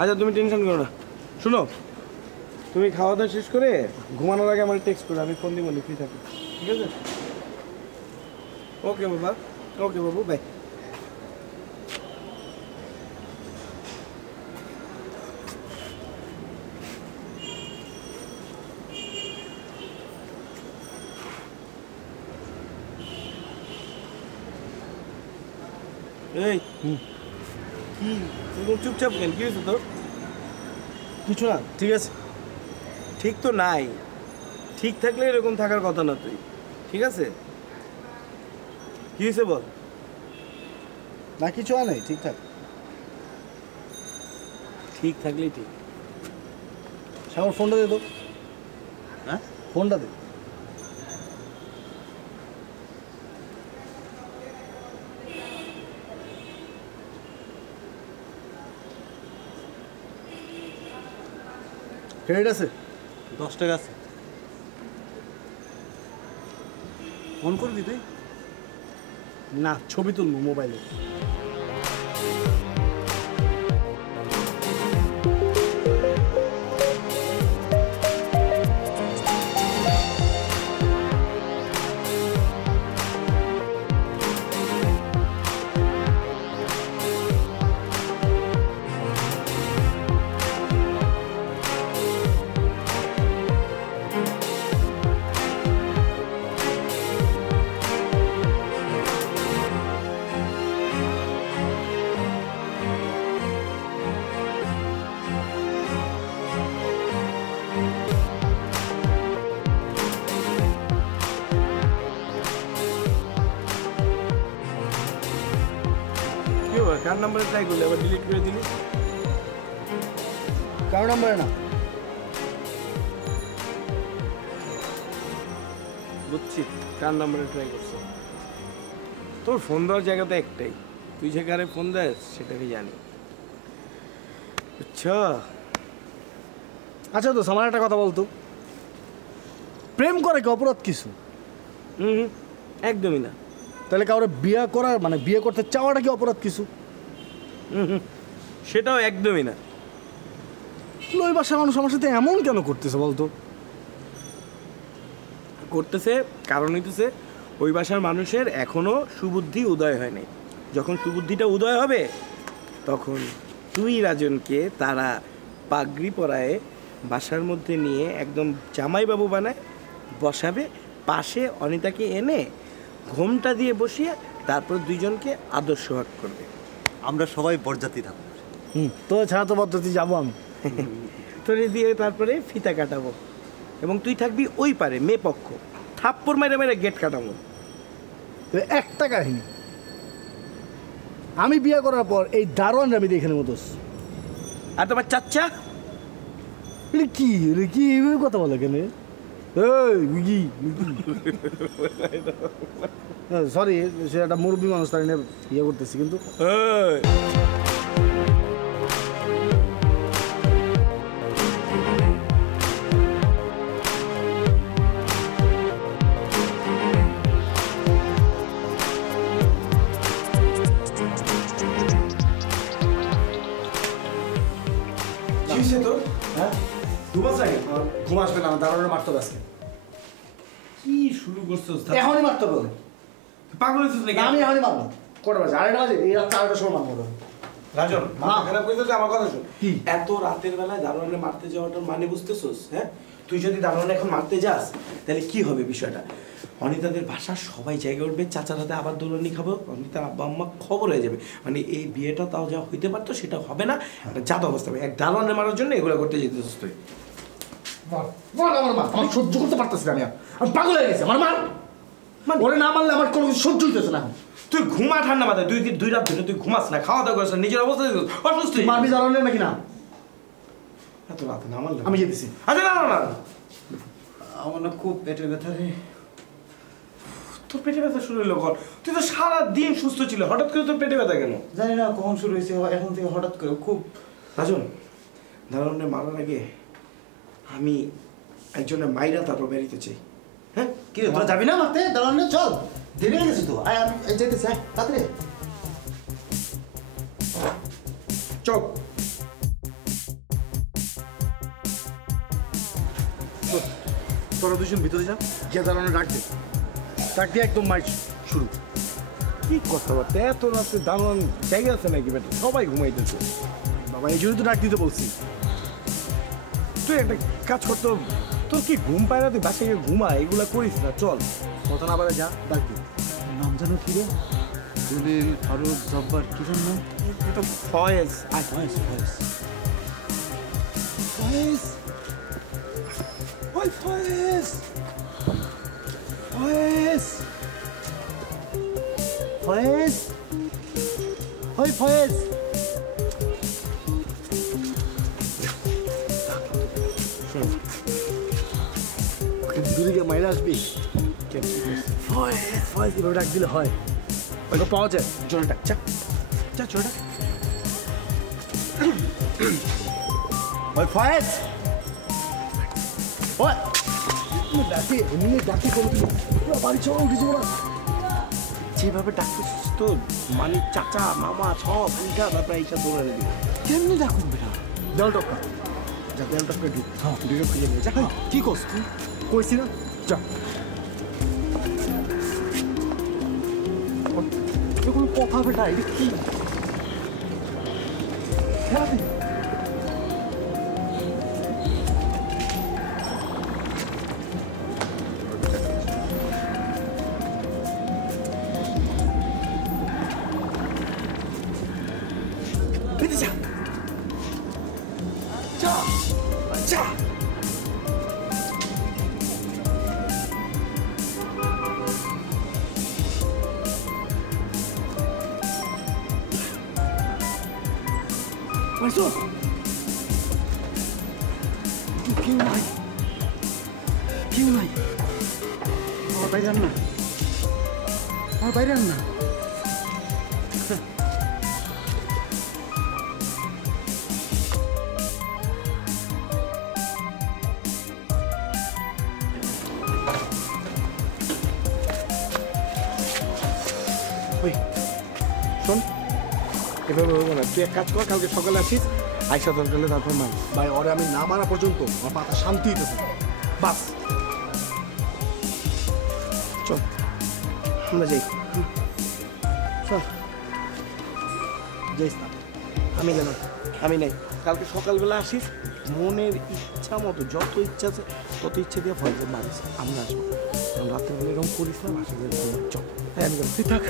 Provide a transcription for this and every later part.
আচ্ছা তুমি টেনশন করো না, শুনো তুমি খাওয়া দাওয়া শেষ করে ঘুমানোর আগে আমার টেক্সট করো, আমি ফোন দিব ফ্রি থাকি, ঠিক আছে? ওকে বাবা, ওকে বাবু, বাই। এই কি তুমি চুপচাপ কেন, কি হয়েছে তোর? কিছু না, ঠিক আছে। ঠিক তো নাই, ঠিক থাকলে এরকম থাকার কথা না তুই, ঠিক আছে? কি হয়েছে বল। না কিছু আর নাই, ঠিকঠাক। ঠিক থাকলেই ঠিক। আমার ফোনটা দে তো। হ্যাঁ ফোনটা দে। ক্রেডিট আছে? 10 টাকা আছে। ফোন করবি তুই? না, ছবি তুলবো মোবাইলে। কার নাম্বারে ট্রাই করলে আবার ডিলিট করে দিলি? কারো নাম্বারে না। বুঝছি কার নাম্বারে ট্রাই করছো। তোর ফোন দেওয়ার জায়গা তো একটাই, তুই যে কারে ফোন দেস সেটা আমি জানি, বুঝছো? আচ্ছা তো আমার একটা কথা বলতো, প্রেম করে কি অপরাধ কিছু? একদমই না। তাহলে কাউরে বিয়ে করার মানে বিয়ে করতে চাওয়াটা কি অপরাধ কিছু? সেটাও একদমই না। ওই বাসার মানুষ আমার সাথে এমন কেন করতেছে বলতো? করতেছে কারণ হইতেছে ওই বাসার মানুষের এখনো সুবুদ্ধি উদয় হয় নাই। যখন সুবুদ্ধিটা উদয় হবে তখন তুই রাজনকে তারা পাগড়ি পরায়ে বাসার মধ্যে নিয়ে একদম জামাইবাবু বানায় বসাবে, পাশে অনিতাকে এনে ঘোমটা দিয়ে বসিয়ে তারপর দুইজনকে আদর্শ হাত করবে। আমরা সবাই বরযাত্রী থাকবো। তো ছাড়া তো পদ্ধতি যাবো আমি। তোরে দিয়ে তারপরে ফিতা কাটাবো এবং তুই থাকবি ওই পারে মেয়ে পক্ষ, থাপ্পড় মেরে মেরে গেট কাটাবো। একটা কাহিনী, আমি বিয়ে করার পর এই দারোয়ান আমি দেখে নেবো। দোষ আর তোমার চাচ্চা কি কি এইভাবে কথা বলে কেন? সরি, সে একটা মুরব্বী মানুষ, তার ইয়ে করতেছি কিন্তু ঘুম আসবে না, আমার দারোয়ানের মারতে হবে আজকে। কি শুরু করছো? এখনই মারতে হবে। পাগল হয়েছিস নাকি? আমি এখনই মারবো। কটা বাজে? 2:30 বাজে? এই রাত 4টার সময় মারবো। রাজন, মাথা খারাপ কইতেছে, আমার কথা শুন। এত রাতের বেলায় দারোয়ানে মারতে যাওয়াটার মানে বুঝতেছস? হ্যাঁ, তুই যদি দারোয়ানে এখন মারতে যাস তাহলে কি হবে বিষয়টা? অনিতাদের বাসার সবাই জায়গা উঠবে, চাচার হাতে আবার দোলনি খাবো, অনিতার আব্বা আম্মা খবর হয়ে যাবে। মানে এই বিয়েটা তাও যা হইতে পারতো সেটা হবে না, একটা জাত অবস্থা হবে। এক দারোয়ানে মারার জন্য এগুলো করতে যেতেছিস তুই। আমার সহ্য করতে পারতেছি না, আমি পাগল হয়ে গেছি। আমার মার, ওরে না মারলে আমার কোনো সহ্য হইতেছে না। তুই ঘুমা ঠান্ডা মাথায়, দুই রাত ধরে তুই ঘুমাস না, খাওয়া দাওয়া করিস না, নিজের অবস্থা অসুস্থ। মারবি দারোয়ানের নাকি না? এত রাতে না মারলে আমি যেতেছি। আচ্ছা না না না, আমার না খুব পেটে ব্যথা রে। তোর পেটে ব্যথা শুরু হলো কখন? তুই তো সারা দিন সুস্থ ছিল, হঠাৎ করে তোর পেটে ব্যথা কেন? জানি না কখন শুরু হয়েছে, এখন থেকে হঠাৎ করে খুব। রাজন, দারোয়ানে মারার আগে আমি একজনের মাইরা তারপর বেরিতে চাই। হ্যাঁ কি রে, তোরা যাবি না মারতে দাঁড়ানো? চল, দেরি হয়ে গেছে তো। আয় আমি যেতেছি, আয় তাড়াতাড়ি চল। তোরা দুজন ভিতরে যা, গিয়ে দাঁড়ানো ডাক দে। ডাক দিয়ে একদম মাইক শুরু। কি কথাবার্তা, এত রাতে দারোয়ান জায়গা আছে নাকি বেটা? সবাই ঘুমাইতেছে। বাবা এই জন্যই তো ডাক দিতে বলছি। তুই একটা কাজ করতো, তোর কি ঘুম পায় না? তুই বাসায় গিয়ে ঘুমা, এগুলা করিস না, চল। কথা না বলে যা, ডাক দে। নাম জানো কি রে? জলিল, ফারুক, জব্বার, কি যেন নাম? এটা ফয়েজ। ফয়েজ, ফয়েজ। ফয়েজ! ওই ফয়েজ! ফয়েজ! ফয়েজ! ওই ফয়েজ! ওকে দূরে গিয়ে মাইরে আসবি? ফয়েজ! ফয়েজ! এভাবে ডাক দিলে হয়। ওইটা পাওয়া যায়। জোরে ডাক, চা চা, জোরে ডাক। ওই ফয়েজ! ওই! ডাকে, এমনি ডাকে কোনো দিন। বাড়ি চলো, উঠে যাবো না। যেভাবে ডাকতেছিস তো মানে চাচা মামা সব উল্টা তারপরে এইসব দৌড়ে দিবি। কেমনি ডাকুন বেটা? দেওয়াল টপকা। যা দেওয়াল টপকা ঢুক। হ্যাঁ, ঢুকে খুঁজে নিয়ে যা। কি করছ তুই? কইছি না? যা। এগুলো কথা বেটা, এটা কি? খেলা দি। বেরিয়ে যা, যা, যা। পাইছো? কেউ নাই, কেউ নাই। আমার বাইরে আন না, আমার বাইরে আন না। ওই শোন, এভাবে হবো না। তুই এক কাজ কর, কালকে সকালে আসিস, আইসা দরকারে তারপর মার। ভাই ওরে আমি না মারা পর্যন্ত আমার মাথা শান্তি হইতেছে। বাস চল আমরা যাই। চল যাইস না। আমি গেলাম, আমি নাই। কালকে সকালবেলা আসিস, মনের ইচ্ছা মতো যত ইচ্ছা আছে তত ইচ্ছা দিয়ে ফয়েজের মারিস, আমরা আসবো। রাতের বেলা এরকম করিস না, বাসা গেলে চল। হ্যাঁ আমি গেলাম, তুই থাক।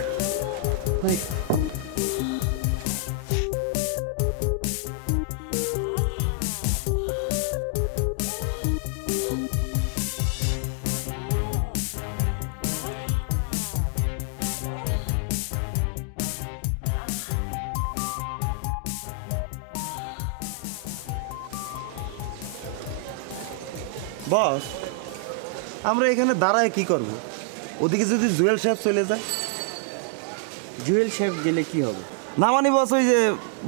ভাই বস, আমরা এখানে দাঁড়ায় কি করব? ওদিকে যদি জুয়েল সাহেব চলে যায়? জুয়েল সাহেব গেলে কি হবে? না মানে বস, ওই যে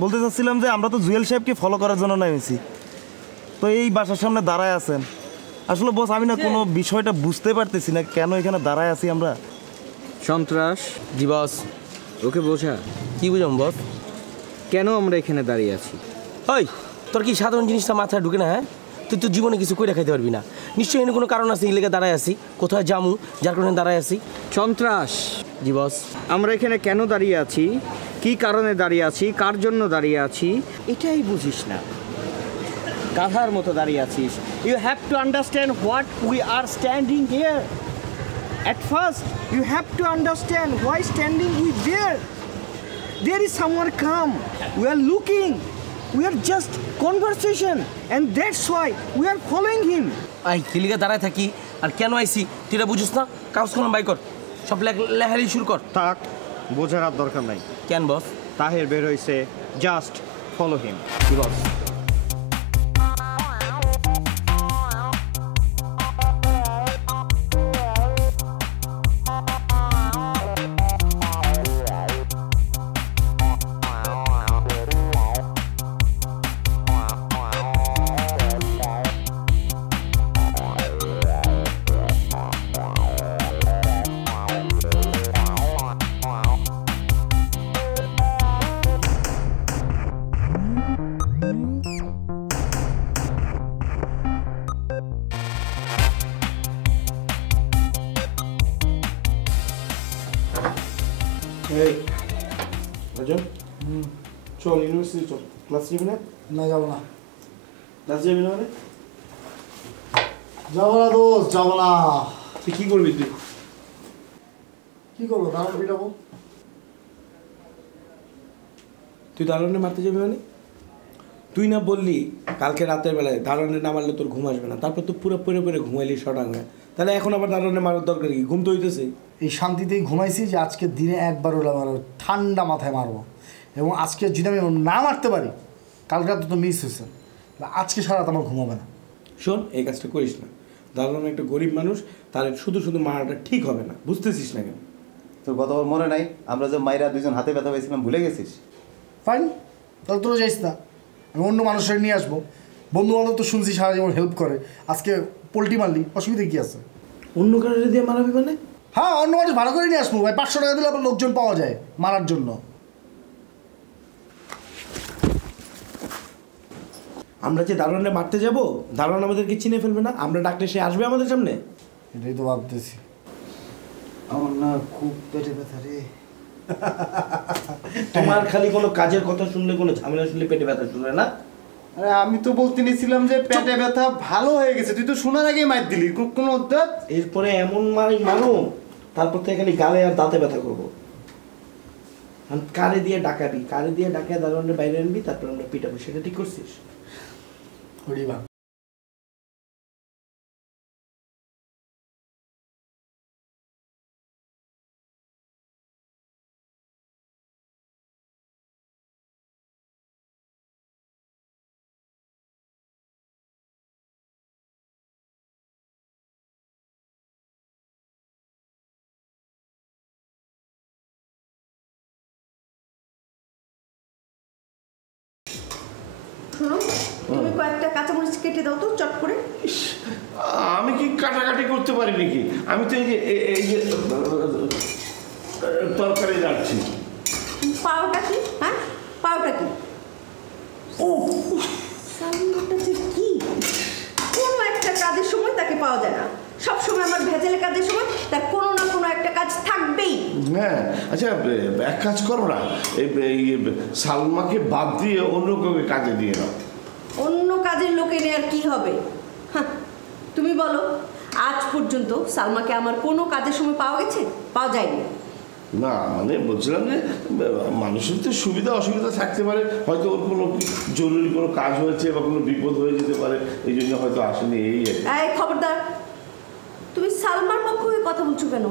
বলতে চাচ্ছিলাম যে আমরা তো জুয়েল সাহেবকে ফলো করার জন্য নেমেছি, তো এই বাসার সামনে দাঁড়ায় আছেন। আসলে বস আমি না কোনো বিষয়টা বুঝতে পারতেছি না, কেন এখানে দাঁড়ায় আছি আমরা। সন্ত্রাস। জি বস। ওকে বোঝা কি বুঝাম বস? কেন আমরা এখানে দাঁড়িয়ে আছি। ওই তোর কি সাধারণ জিনিসটা মাথায় ঢুকে না? হ্যাঁ, তুই তো জীবনে কিছু করে খাইতে পারবি না। নিশ্চয়ই এখানে কোনো কারণ আছে, এই লেগে দাঁড়ায় আছি। কোথায় জামু যার কারণে দাঁড়ায় আছি। সন্ত্রাস। জি বস। আমরা এখানে কেন দাঁড়িয়ে আছি, কি কারণে দাঁড়িয়ে আছি, কার জন্য দাঁড়িয়ে আছি, এটাই বুঝিস না। গাধার মতো দাঁড়িয়ে আছিস। You have to understand what we are standing here. At first, you have to understand why standing we there. There is someone come. We are looking. We are just conversation, and that's why we are following him. I কি লেগে দাঁড়ায় থাকি আর কেন আইছি তুই এটা বুঝিস না? কাগজ কলম বাই কর, সব লেখালি শুরু কর। থাক, বোঝার আর দরকার নাই। কেন বস? তাহের বের হয়েছে, জাস্ট ফলো হিম। জি বস। এই রাজন চল ইউনিভার্সিটি চল, ক্লাস নিবি না? না যাবো না, ক্লাস যাবি না মানে? যাবো না দোস্ত, যাবো না। তুই কি করবি তুই? কি করবো, দাঁড়ানো পিটাবো। তুই দারোয়ানে মারতে যাবি মানে? তুই না বললি কালকে রাতের বেলায় দারোয়ানে না মারলে তোর ঘুম আসবে না, তারপর তো পুরো পরে পরে ঘুমাইলি শটাঙ্গে, তাহলে এখন আবার দারোয়ানে মারার দরকার কি? ঘুম তো হইতেছে। এই শান্তিতেই ঘুমাইছি যে আজকে দিনে একবার ওরা মারো, ঠান্ডা মাথায় মারবো। এবং আজকে যদি আমি না মারতে পারি, কালকে রাতে তো মিস হয়েছে, আজকে সারা রাত আমার ঘুম হবে না। শোন, এই কাজটা করিস না। দারোয়ান একটা গরিব মানুষ, তার শুধু শুধু মারাটা ঠিক হবে না, বুঝতেছিস না কেন? তোর গতবার মনে নাই আমরা যে মাইরা দুজন হাতে ব্যথা পেয়েছিলাম, ভুলে গেছিস? ফাইন, তাহলে তোরা যাইস না, আমি অন্য মানুষের নিয়ে আসবো। বন্ধু বান্ধব তো শুনছি সারা জীবন হেল্প করে, আজকে পোল্ট্রি মারলি, অসুবিধা কি আছে? অন্য কারণে দিয়ে মারাবি মানে? হ্যাঁ, অন্য মানুষ ভালো করে নিয়ে আসবো ভাই, 500 টাকা দিলে আবার লোকজন পাওয়া যায় মারার জন্য। আমরা যে দারোয়ানে মারতে যাব, দারোয়ান আমাদেরকে চিনে ফেলবে না? আমরা ডাকলে সে আসবে আমাদের সামনে? এটাই তো ভাবতেছি। আমার না খুব পেটে ব্যথা রে। তোমার খালি কোনো কাজের কথা শুনলে, কোনো ঝামেলা শুনলে পেটে ব্যথা শুনে না? আরে আমি তো বলতে নিয়েছিলাম যে পেটে ব্যথা ভালো হয়ে গেছে, তুই তো শোনার আগেই মার দিলি। কোনো এরপরে এমন মারো, তারপর থেকে খালি গালে আর দাঁতে ব্যথা করবো। কারে দিয়ে ডাকাবি, কারে দিয়ে ডাকা দারোয়ানের বাইরে আনবি, তারপর আমরা পিটাবো, সেটা ঠিক করছিস? হরিবা শোনো, তুমি কয়েকটা কাঁচামরিচ কেটে দাও তো চট করে। আমি কি কাটাকাটি করতে পারি নাকি? আমি তো এই যে তরকারি যাচ্ছি। পাওটা কি? হ্যাঁ, পাওটা কি? ও সালমাটা যে কি, কোনো একটা কাজের সময় তাকে পাওয়া যায় না, সবসময় আমার ভেজালে কাজের সময় তার কোনো না কোনো একটা কাজ থাকবেই। হ্যাঁ, আচ্ছা এক কাজ করো না, এই সালমাকে বাদ দিয়ে অন্য কাউকে কাজে দিয়ে দাও। অন্য কাজের লোকে নিয়ে আর কি হবে? হ্যাঁ, তুমি বলো, আজ পর্যন্ত সালমাকে আমার কোনো কাজের সময় পাওয়া গেছে? পাওয়া যায়নি। না মানে বলছিলাম যে মানুষের তো সুবিধা অসুবিধা থাকতে পারে, হয়তো ওর কোনো জরুরি কোনো কাজ হয়েছে বা কোনো বিপদ হয়ে যেতে পারে, এই জন্য হয়তো আসেনি। এই খবরদার, তুমি সালমার পক্ষ হয়ে কথা বলছো কেন?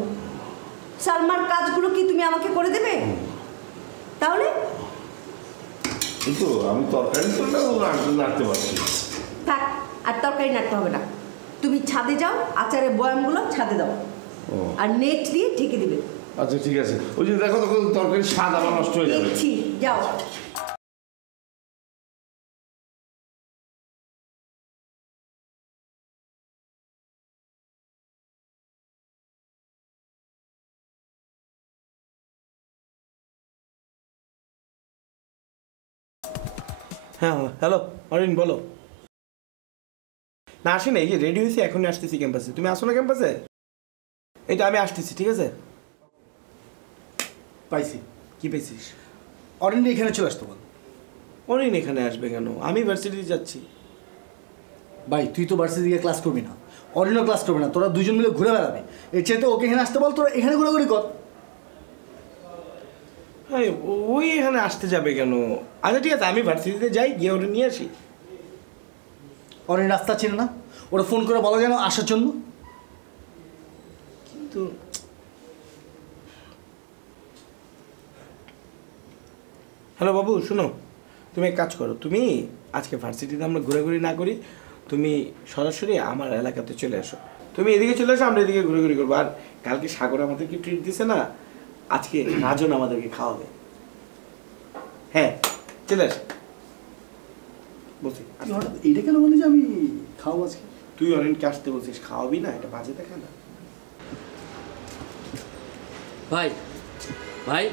সালমার কাজগুলো কি তুমি আমাকে করে দেবে? তাহলে কিন্তু আমি তরকারি তো নাড়তে পারছি। থাক, আর তরকারি নাড়তে হবে না, তুমি ছাদে যাও, আচারের বয়ামগুলো ছাদে দাও আর নেট দিয়ে ঢেকে দিবে। আচ্ছা ঠিক আছে, ওই যে দেখো তখন তরকারির স্বাদ আবার নষ্ট হয়ে যাবে। দেখছি, যাও। হ্যাঁ হ্যালো অরিন, বলো। না আসি না, এই যে রেডি হয়েছি, এখনই আসতেছি ক্যাম্পাসে। তুমি আসো না ক্যাম্পাসে? এইটা আমি আসতেছি, ঠিক আছে? পাইছি। কি পেয়েছিস? অরেন্ডি এখানে চলে আসতে বল। অরিন এখানে আসবে কেন? আমি ভার্সিটি যাচ্ছি। ভাই তুই তো ভার্সিটি গিয়ে ক্লাস করবি না, অরিনও ক্লাস করবি না, তোরা দুজন মিলে ঘুরে বেড়াবি। এর চাইতে ওকে এখানে আসতে বল, তোরা এখানে ঘোরাঘুরি কর। হ্যাঁ, ওই এখানে আসতে যাবে কেন? আচ্ছা ঠিক আছে, আমি ভার্সিটিতে যাই, গিয়ে ওটা নিয়ে আসি। অরিন রাস্তা চিনে না, ওরা ফোন করে বলা যেন আসার জন্য। কিন্তু হ্যালো বাবু, শোনো, তুমি এক কাজ করো, তুমি আজকে ভার্সিটিতে আমরা ঘোরাঘুরি না করি, তুমি সরাসরি আমার এলাকাতে চলে আসো। তুমি এদিকে চলে আসো, আমরা এদিকে ঘুরে করবো। আর কালকে সাগর আমাদেরকে ট্রিট দিছে না, আজকে রাজন আমাদেরকে খাওয়াবে। হ্যাঁ, চলে আস। বলছি এইটা কেন বলি যে আমি খাওয়াবো আজকে? তুই অরেনকে আসতে বলছিস, খাওয়াবি না? এটা বাজে দেখা না? ভাই ভাই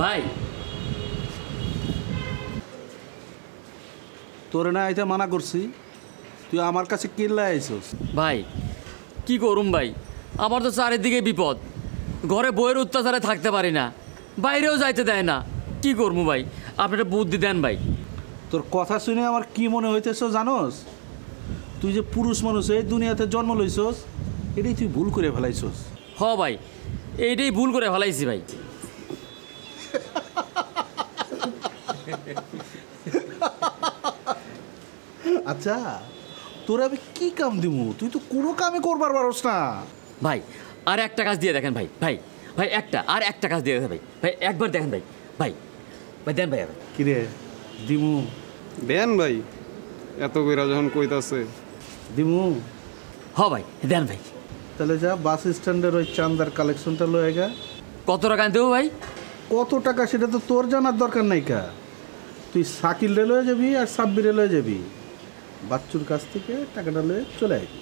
ভাই, তোরে না এটা মানা করছি, তুই আমার কাছে কিনলে আইছস। ভাই কি করুম ভাই, আমার তো চারিদিকে বিপদ, ঘরে বইয়ের অত্যাচারে থাকতে পারি না, বাইরেও যাইতে দেয় না, কি করবো ভাই? আপনি একটা বুদ্ধি দেন ভাই। তোর কথা শুনে আমার কি মনে হইতেছ জানোস? তুই যে পুরুষ মানুষ এই দুনিয়াতে জন্ম লইছস, এটাই তুই ভুল করে ফেলাইছস। হ ভাই, এইটাই ভুল করে ফেলাইছি ভাই। আচ্ছা, তোর আমি কি কাম দিমু? তুই তো কোনো কামে করবার পারস না। ভাই আর একটা কাজ দিয়ে দেখেন ভাই, ভাই ভাই একটা কাজ দিয়ে দেখেন ভাই, ভাই একবার দেখেন ভাই, ভাই ভাই দেন ভাই। কিরে দিমু? দেন ভাই, এত কইরা যখন কইতাছে। দিমু? হ ভাই দেন ভাই। তাহলে যা বাস স্ট্যান্ডের ওই চান্দার কালেকশনটা লয়ে গা। কত টাকা দেবো ভাই? কত টাকা সেটা তো তোর জানার দরকার নাই কা। তুই সাকিল রে লয়ে যাবি আর সাব্বিরে লয়ে যাবি, বাচ্চুর কাছ থেকে টাকাটা লয়ে চলে আইবি।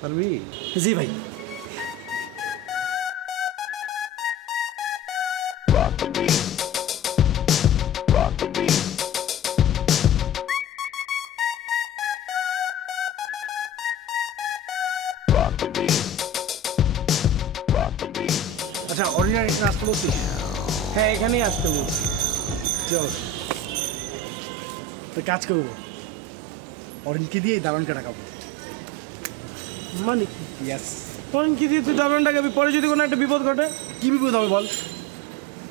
পারবি? জি ভাই। আচ্ছা অরিজিনাল এখানে আসতে বলছিস? হ্যাঁ এখানেই আসতে বলছি। চল তো কাজ করবো, অরিনকে দিয়ে দারণকে টাকাবো। মানে কি? ইয়েস। তখন কি দিয়ে তুই দারুণ টাকাবি, পরে যদি কোনো একটা বিপদ ঘটে? কি বিপদ হবে বল?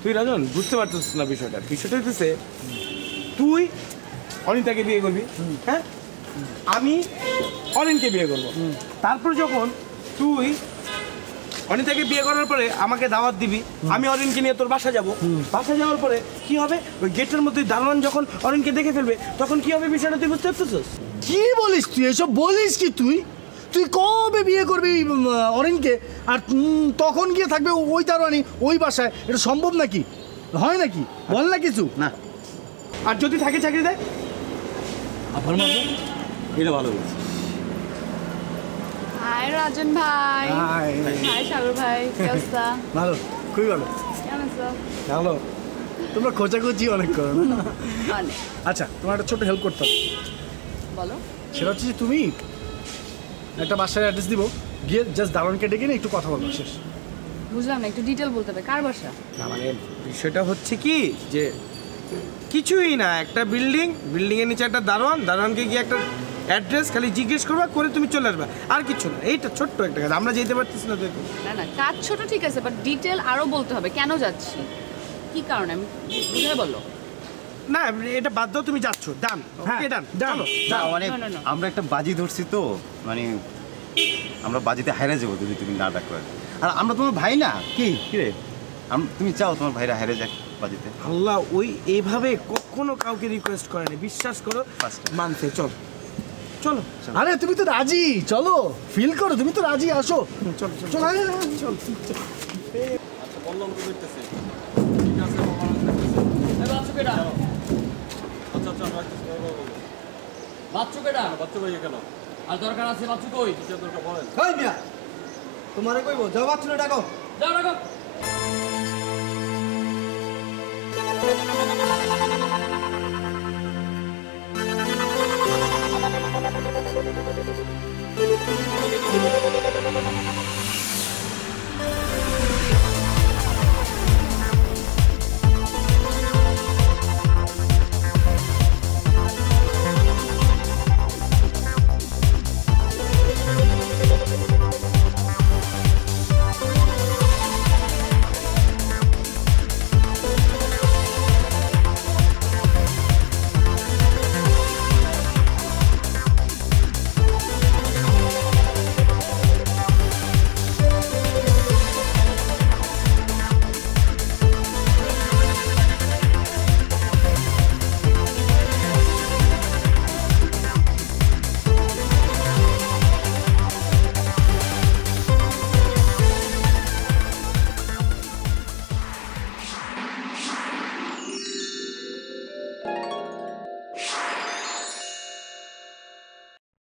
তুই রাজন বুঝতে পারছিস না বিষয়টা। বিষয়টা হইতেছে তুই অনিতাকে বিয়ে করবি, হ্যাঁ, আমি অরিনকে বিয়ে করবো। তারপর যখন তুই অনিতাকে বিয়ে করার পরে আমাকে দাওয়াত দিবি, আমি অরিনকে নিয়ে তোর বাসা যাব। বাসা যাওয়ার পরে কি হবে, ওই গেটের মধ্যে দারোয়ান যখন অরিনকে দেখে ফেলবে তখন কি হবে বিষয়টা তুই বুঝতে পারছিস? কি বলিস তুই এসব? বলিস কি তুই? তুই কবে বিয়ে করবি অরিনকে, আর তখন গিয়ে থাকবে ওই দারোয়ানি ওই বাসায়? এটা সম্ভব নাকি? হয় নাকি? বল না কিছু। না। আর যদি থাকে চাকরি দেয়? আপনার মামু এটা ভালো বলছে। হাই রাজন ভাই। হাই। হাই সাগর ভাই, কি অবস্থা? ভালো, খুবই ভালো। কেমন আছো? ভালো। তোমরা খোঁচাখুচি অনেক করো না? অনেক। আচ্ছা, তোমার একটা ছোট হেল্প করতে হবে। বলো। সেটা হচ্ছে যে তুমি একটা বাসার অ্যাড্রেস দিব, গিয়ে জাস্ট দারোয়ানকে ডেকে নিয়ে একটু কথা বলবো, শেষ। বুঝলাম না, একটু ডিটেল বলতে হবে। কার বাসা? না মানে বিষয়টা হচ্ছে কি যে কিছুই না, একটা বিল্ডিংয়ের নিচে একটা দারোয়ানকে গিয়ে একটা অ্যাড্রেস খালি জিজ্ঞেস করবা, করে তুমি চলে আসবা, আর কিছু না। এইটা ছোট্ট একটা কাজ, আমরা যেতে পারতেছি না দেখো। না না, কাজ ছোট ঠিক আছে, বাট ডিটেল আরো বলতে হবে। কেন যাচ্ছি, কি কারণে, আমি বুঝে বলো। না এটা বাদ দাও, তুমি যাচ্ছ, ডান। হ্যাঁ, ডান done. ডান। মানে আমরা একটা বাজি ধরছি তো, মানে আমরা বাজিতে হাইরা যাবো যদি তুমি না ডাকো। আর আমরা তোমার ভাই না কি রে, তুমি চাও তোমার ভাইরা হাইরে যাক বাজিতে? আল্লাহ ওই এইভাবে কখনো কাউকে রিকোয়েস্ট করেনি, বিশ্বাস করো, মানতে। চল চলো। আরে তুমি তো রাজি, চলো, ফিল করো, তুমি তো রাজি, আসো। চল চল চল। চল। আচ্ছা বললাম তো করতেছি। বাচ্চু কেডা? আচ্ছা আচ্ছা বাচ্চু কেডা? বাচ্চা ভাই কেন? আর দরকার আছে বাচ্চু কই? কি দরকার বলেন? এই মিয়া, তোমারে কইবো যাও বাচ্চুরে ডাকো। যাও রাখো। Thank you.